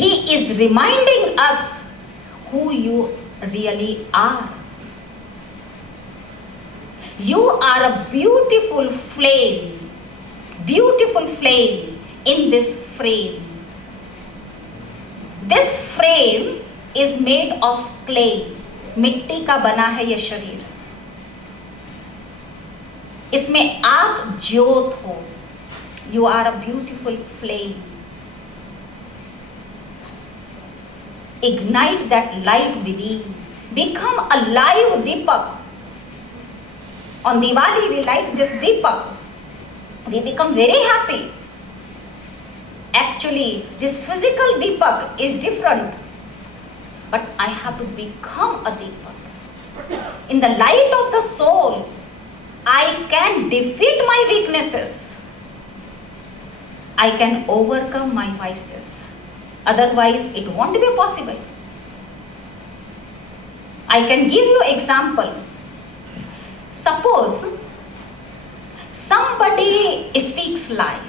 He is reminding us who you really are. You are a beautiful flame in this frame. This frame is made of clay. मिट्टी का बना है ये शरीर. इसमें आप ज्योत हो. You are a beautiful flame. Ignite that light within. Become a live Deepak. On Diwali we light this Deepak. We become very happy. Actually, this physical Deepak is different. But I have to become a Deepak. In the light of the soul, I can defeat my weaknesses. I can overcome my vices. Otherwise, it won't be possible. I can give you example. Suppose somebody speaks lie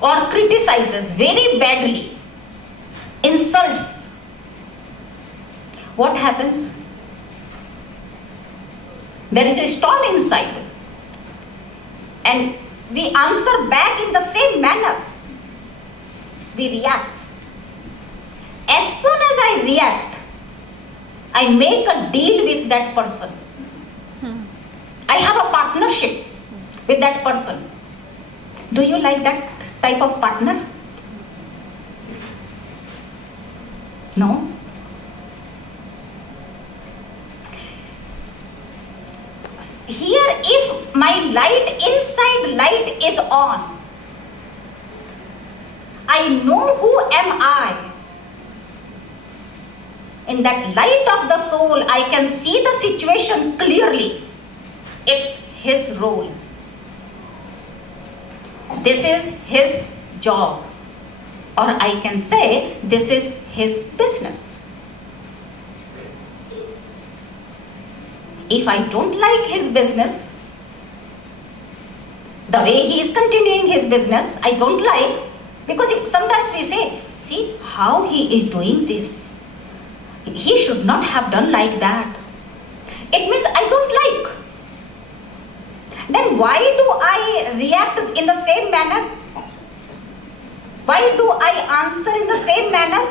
or criticizes very badly, insults. What happens? There is a storm inside. And we answer back in the same manner. We react. As soon as I react, I make a deal with that person. I have a partnership with that person. Do you like that type of partner? No? Here, if my inside light is on, I know who am I. In that light of the soul, I can see the situation clearly. It's his role. This is his job. Or I can say, this is his business. If I don't like his business, the way he is continuing his business, I don't like, because sometimes we say, see how he is doing this. He should not have done like that. It means I don't like. Then why do I react in the same manner? Why do I answer in the same manner?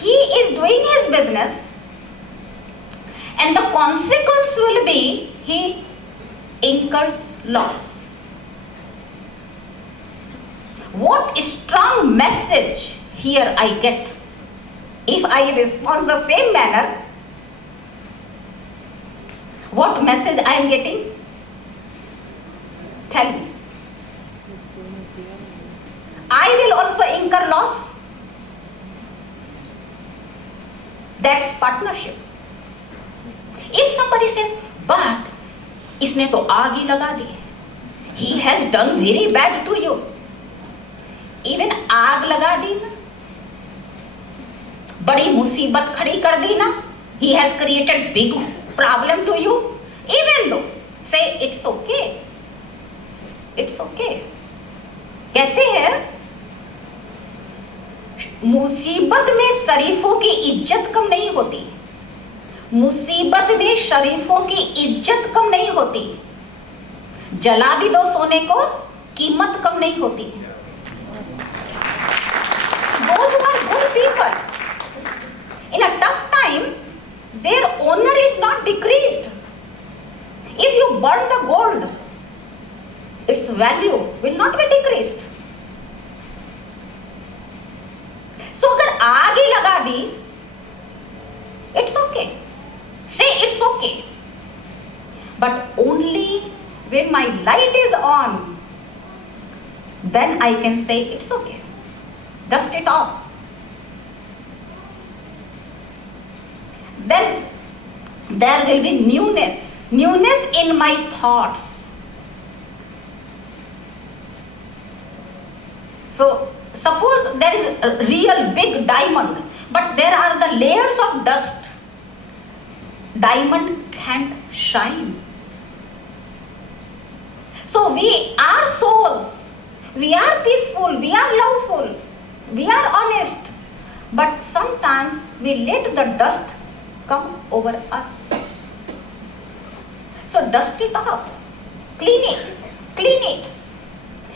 He is doing his business, and the consequence will be he incurs loss. What strong message here I get if I respond the same manner? What message I am getting? Tell me. I will also incur loss. That's partnership. If somebody says, but इसने तो आग ही लगा दी. He has done very bad to you. Even आग लगा दी ना, बड़ी मुसीबत खड़ी कर दी ना. He has created big problem to you. Even though, say it's okay. It's okay. कहते हैं मुसीबत में शरीफों की इज्जत कम नहीं होती. मुसीबत में शरीफों की इज्जत कम नहीं होती. जला भी दो सोने को, कीमत कम नहीं होती. Those who are good people, in a tough time, their honor is not decreased. If you burn the gold, its value will not be decreased. So अगर आग ही लगा दी, it's okay. Say it's okay. But only when my light is on, then I can say it's okay. Dust it off. Then there will be newness in my thoughts. So suppose there is a real big diamond, but there are the layers of dust. Diamond can't shine. So we are souls. We are peaceful. We are loveful. We are honest. But sometimes we let the dust come over us. So dust it off. Clean it. Clean it.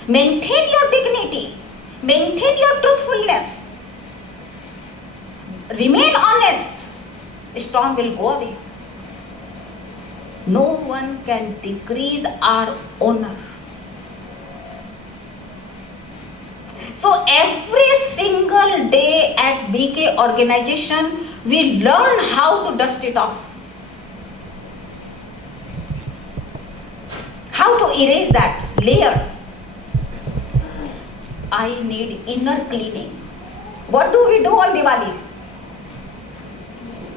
Maintain your dignity. Maintain your truthfulness. Remain honest. Storm will go away. No one can decrease our honor. So every single day at BK organization, we learn how to dust it off. How to erase that layers. I need inner cleaning. What do we do on Diwali?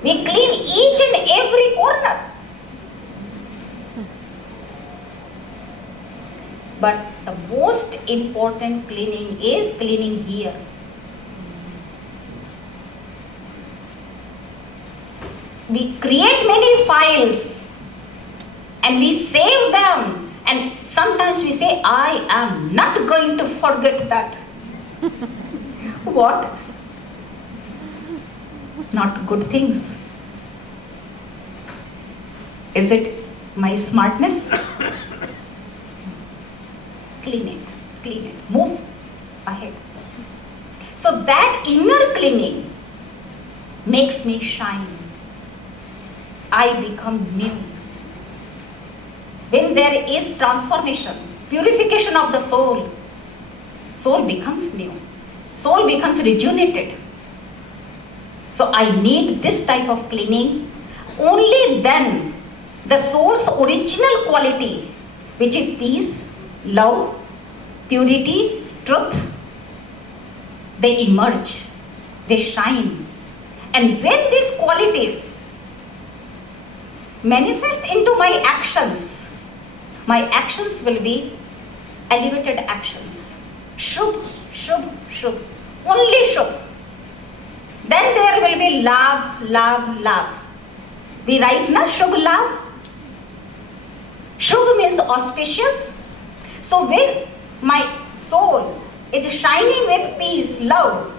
We clean each and every corner. But the most important cleaning is cleaning here. We create many files and we save them, and sometimes we say, I am not going to forget that. What? Not good things. Is it my smartness? Clean it, clean it, move ahead. So that inner cleaning makes me shine. I become new. When there is transformation, purification of the soul, soul becomes new. Soul becomes rejuvenated. So I need this type of cleaning. Only then the soul's original quality, which is peace, love, purity, truth, they emerge, they shine. And when these qualities manifest into my actions will be elevated actions. Shubh, shubh, shubh. Only shubh. Then there will be love, love, love. We write na shubh love. Shubh means auspicious. So when my soul is shining with peace, love,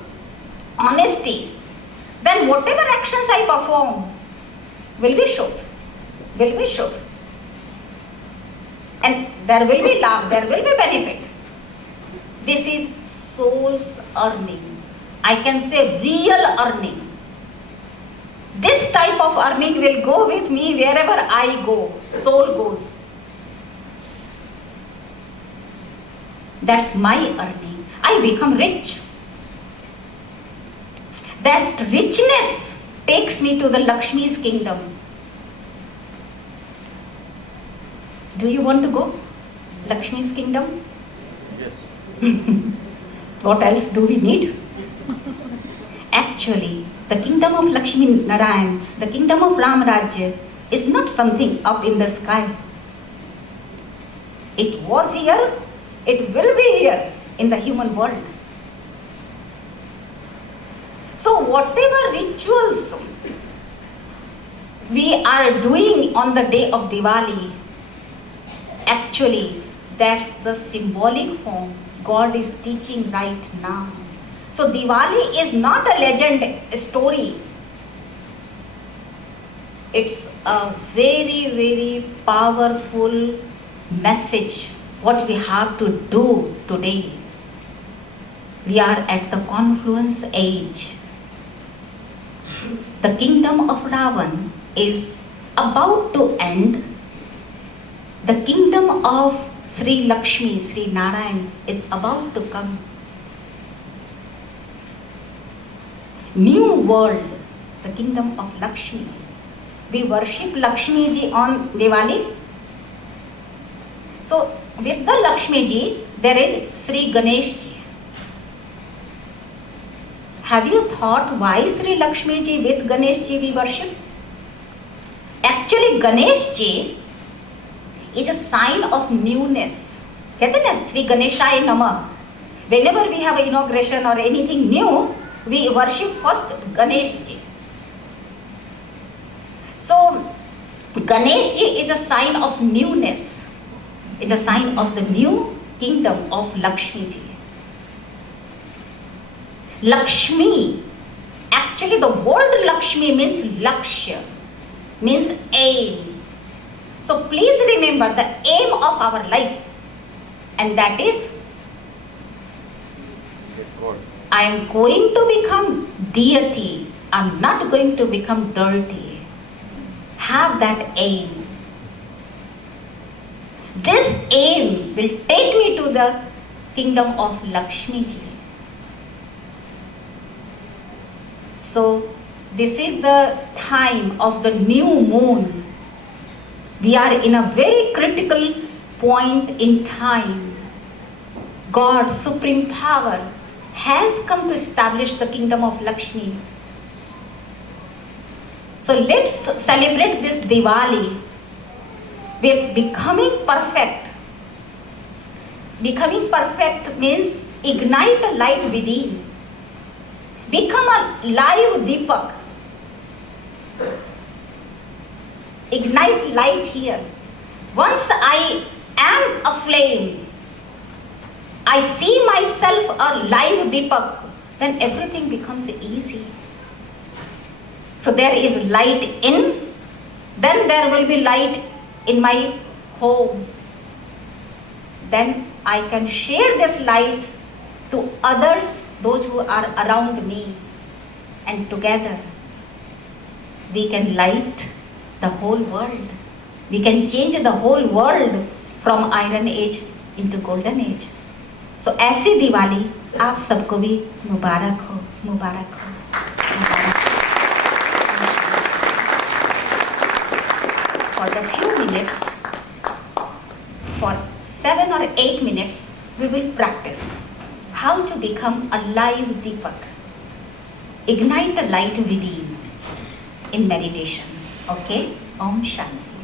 honesty, then whatever actions I perform will be shubh, will be shubh. And there will be love, there will be benefit. This is soul's earning. I can say real earning. This type of earning will go with me wherever I go, soul goes. That's my earning. I become rich. That richness takes me to the Lakshmi's kingdom. Do you want to go? Lakshmi's kingdom? Yes. What else do we need? Actually, the kingdom of Lakshmi Narayan, the kingdom of Ram Rajya is not something up in the sky. It was here, it will be here in the human world. So whatever rituals we are doing on the day of Diwali, actually that's the symbolic form God is teaching right now. So Diwali is not a legend story. It's a very, very powerful message what we have to do today. We are at the confluence age. The kingdom of Ravan is about to end. The kingdom of Sri Lakshmi, Sri Narayan is about to come. New world, the kingdom of Lakshmi. We worship Lakshmi ji on Diwali. So with the Lakshmi ji, there is Sri Ganesh ji. Have you thought why Sri Lakshmi ji with Ganesh ji we worship? Actually Ganesh ji is a sign of newness. कहते हैं ना Sri Ganeshaya Namah. Whenever we have an inauguration or anything new, we worship first Ganesh ji. So Ganesh ji is a sign of newness. is a sign of the new kingdom of Lakshmi ji. Lakshmi, actually the word Lakshmi means Lakshya, means aim. So please remember the aim of our life, and that is I am going to become deity. I am not going to become dirty. Have that aim. This aim will take me to the kingdom of Lakshmi ji. So this is the time of the new moon. We are in a very critical point in time. God, supreme power, has come to establish the kingdom of Lakshmi. So let's celebrate this Diwali with becoming perfect. Becoming perfect means ignite a light within. Become a live Deepak. Ignite light here. Once I am a flame, I see myself a live Deepak, then everything becomes easy. So there is light in, then there will be light in my home. Then I can share this light to others, those who are around me, and together we can light the whole world. We can change the whole world from iron age into golden age. So ऐसी दिवाली आप सबको भी मुबारक हो, मुबारक हो, मुबारक हो. For the few minutes, for 7 or 8 minutes, we will practice how to become a live Deepak. Ignite the light within in meditation. Okay? Om Shanti.